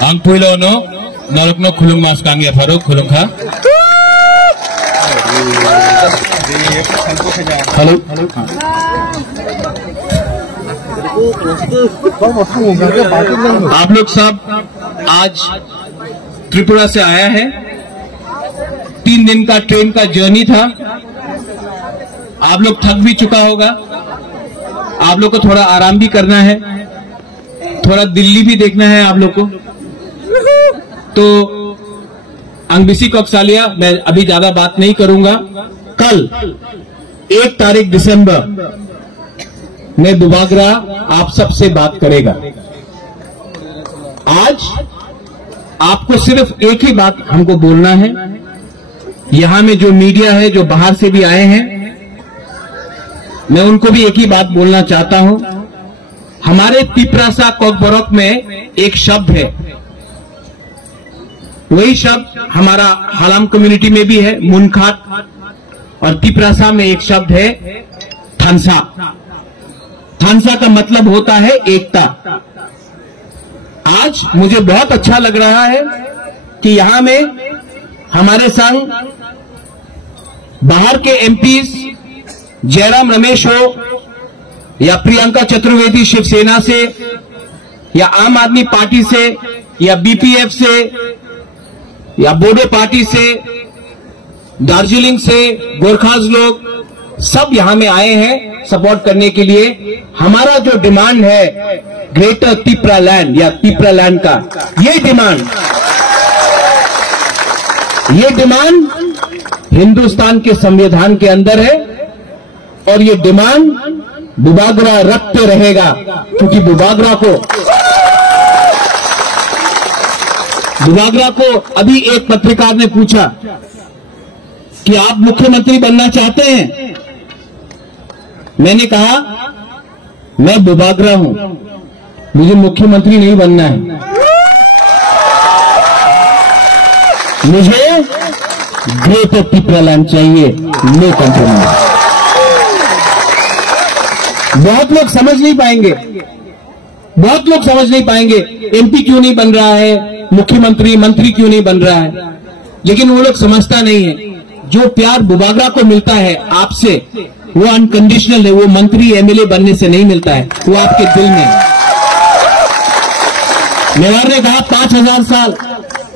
Ang puilono narokno khulung mas kangia faruk khulung kha. Hello आप लोग सब आज त्रिपुरा से आया है। 3 दिन का ट्रेन का जर्नी था। आप लोग थक भी चुका होगा। आप लोग को थोड़ा आराम भी करना है, थोड़ा दिल्ली भी देखना है आप लोग को। तो अंगबिसी कोकसालिया मैं अभी ज्यादा बात नहीं करूंगा। कल 1 तारीख दिसंबर में बुबागरा आप सबसे बात करेगा। आज आपको सिर्फ एक ही बात हमको बोलना है। यहां में जो मीडिया है, जो बाहर से भी आए हैं, मैं उनको भी एक ही बात बोलना चाहता हूं। हमारे तिपरासा कोकबोरोक में एक शब्द है, वही शब्द हमारा हालाम कम्युनिटी में भी है, मुनखाट, और तिपरासा में एक शब्द है थानसा। थानसा का मतलब होता है एकता। आज मुझे बहुत अच्छा लग रहा है कि यहां में हमारे संग बाहर के एमपीज जयराम रमेश हो या प्रियंका चतुर्वेदी शिवसेना से या आम आदमी पार्टी से या बीपीएफ से या बोडो पार्टी से, दार्जिलिंग से गोरखाज लोग सब यहां में आए हैं सपोर्ट करने के लिए। हमारा जो डिमांड है ग्रेटर तिपरा लैंड या तिपरा लैंड का, ये डिमांड हिंदुस्तान के संविधान के अंदर है और ये डिमांड बुबागरा रखते रहेगा, क्योंकि बुबागरा को अभी एक पत्रकार ने पूछा कि आप मुख्यमंत्री बनना चाहते हैं। मैंने कहा मैं बुबागरा हूं, मुझे मुख्यमंत्री नहीं बनना है, मुझे ग्रेटर तिपरा लैंड चाहिए, नो कॉम्प्रोमाइज। बहुत लोग समझ नहीं पाएंगे एमपी क्यों नहीं बन रहा है, मुख्यमंत्री मंत्री क्यों नहीं बन रहा है, लेकिन वो लोग समझता नहीं है। जो प्यार बुबागरा को मिलता है आपसे, वो अनकंडीशनल है, वो मंत्री एमएलए बनने से नहीं मिलता है, वो आपके दिल में। मेवाड़ ने कहा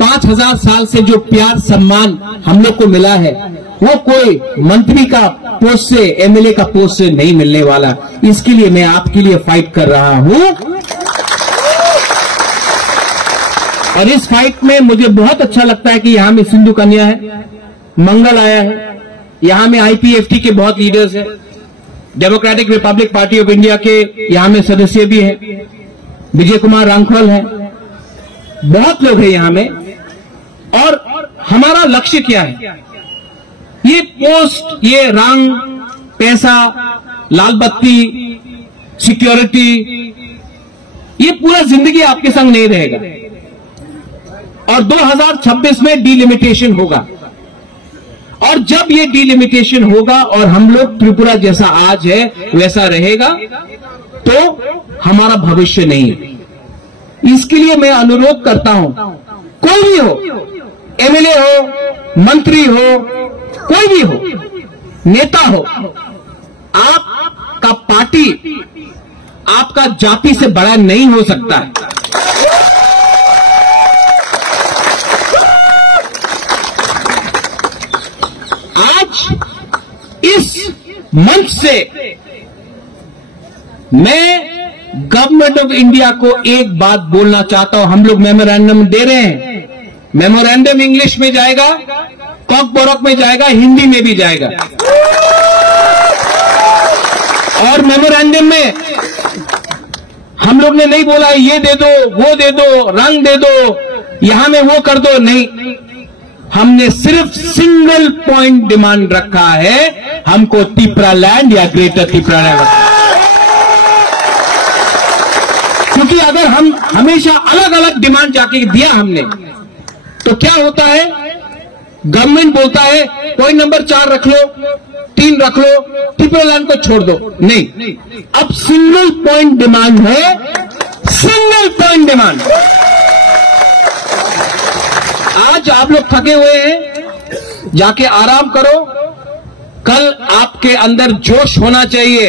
5,000 साल से जो प्यार सम्मान हम लोग को मिला है, वो कोई मंत्री का पोस्ट से, एमएलए का पोस्ट से नहीं मिलने वाला। इसके लिए मैं आपके लिए फाइट कर रहा हूं और इस फाइट में मुझे बहुत अच्छा लगता है कि यहां में सिंधु कन्या है, मंगल आया है, यहां में आईपीएफटी के बहुत लीडर्स हैं, democratic Republic party of India के यहां में सदस्य भी हैं, विजय कुमार रांखल है, बहुत लोग हैं यहां में। और हमारा लक्ष्य क्या है? ये पोस्ट, ये रंग, पैसा, लाल बत्ती, सिक्योरिटी, ये पूरा जिंदगी आपके संग नहीं रहेगा। और 2026 में डिलिमिटेशन होगा, और जब ये डिलिमिटेशन होगा और हम लोग त्रिपुरा जैसा आज है वैसा रहेगा, तो हमारा भविष्य नहीं है। इसके लिए मैं अनुरोध करता हूं, कोई भी हो, एमएलए हो, मंत्री हो, कोई भी हो, नेता हो, आपका पार्टी आपका जाति से बड़ा नहीं हो सकता है। आज इस मंच से मैं गवर्नमेंट ऑफ इंडिया को एक बात बोलना चाहता हूं। हम लोग मेमोरेंडम दे रहे हैं, मेमोरेंडम इंग्लिश में जाएगा, कोकबोरोक में जाएगा, हिंदी में भी जाएगा। और मेमोरेंडम में हम लोग ने नहीं बोला ये दे दो, वो दे दो, रंग दे दो, यहां में वो कर दो, नहीं। हमने सिर्फ सिंगल पॉइंट डिमांड रखा है, हमको तिपरा लैंड या ग्रेटर तिपरा लैंड। क्योंकि अगर हम हमेशा अलग अलग डिमांड जाके दिया हमने, तो क्या होता है, गवर्नमेंट बोलता है पॉइंट नंबर 4 रख लो, 3 रख लो, तिपरा लैंड को छोड़ दो। नहीं, अब सिंगल पॉइंट डिमांड है इन डिमांड। आज आप लोग थके हुए हैं, जाके आराम करो। कल आपके अंदर जोश होना चाहिए।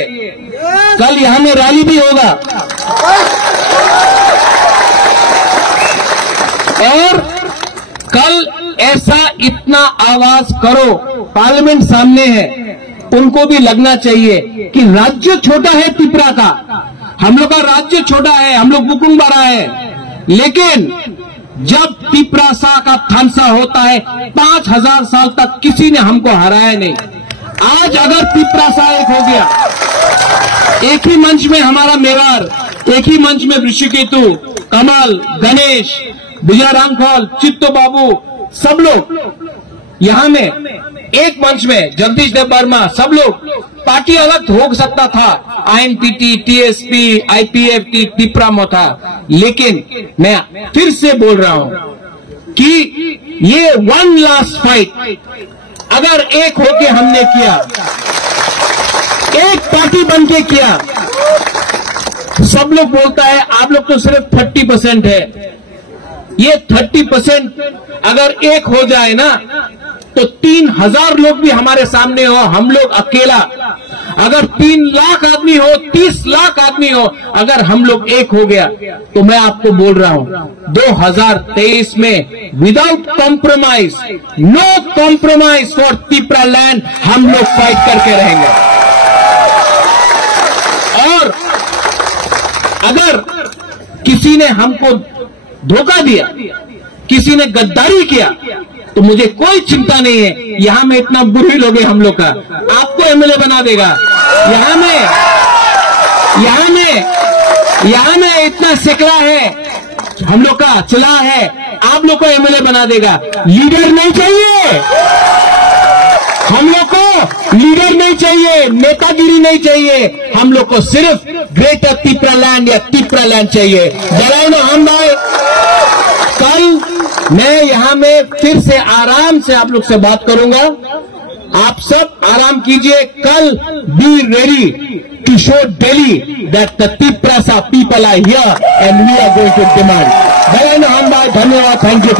कल यहां में रैली भी होगा और कल ऐसा इतना आवाज करो, पार्लियामेंट सामने है, उनको भी लगना चाहिए कि राज्य छोटा है त्रिपुरा का, हम लोग का राज्य छोटा है, हम लोग बुकुंग बड़ा है, लेकिन जब त्रिपुरा का थानसा होता है 5000 साल तक किसी ने हमको हराया नहीं। आज अगर त्रिपुरा एक हो गया, एक ही मंच में हमारा मेवार, एक ही मंच में ऋषिकेतु, कमल, गणेश, विजय रामफल, चित्तो बाबू, सब लोग यहां में एक मंच में, जगदीश देव वर्मा, सब लोग, पार्टी अलग हो सकता था, आईएनपीटी, टीएसपी, आईपीएफटी, त्रिपुरा में था, लेकिन मैं फिर से बोल रहा हूं कि ये वन लास्ट फाइट अगर एक होके हमने किया, एक पार्टी बन के किया, सब लोग बोलता है आप लोग तो सिर्फ 30% है, ये 30% अगर एक हो जाए ना तो 3000 लोग भी हमारे सामने हो, हम लोग अकेला, अगर 3 लाख आदमी हो, 30 लाख आदमी हो, अगर हम लोग एक हो गया तो मैं आपको बोल रहा हूं 2023 में without compromise, no compromise for Tripura land, हम लोग फाइट करके रहेंगे। और अगर किसी ने हमको धोखा दिया, किसी ने गद्दारी किया, तो मुझे कोई चिंता नहीं है, यहां में इतना बुरी लोग है हम लोग का, आपको एमएलए बना देगा। यहां में इतना सिकला है हम लोग का, चला है, आप लोग को एमएलए बना देगा। लीडर नहीं चाहिए हम लोग को, लीडर नहीं चाहिए, नेतागिरी नहीं चाहिए, हम लोग को सिर्फ ग्रेटर त्रिपुरा लैंड या त्रिपुरा लैंड चाहिए। जराइन हम भाई, कल मैं यहां में फिर से आराम से आप लोग से बात करूंगा, आप सब आराम कीजिए। कल be ready to show Delhi that the Tripura people are here and we are going to demand. जय हिंद, धन्यवाद, थैंक यू।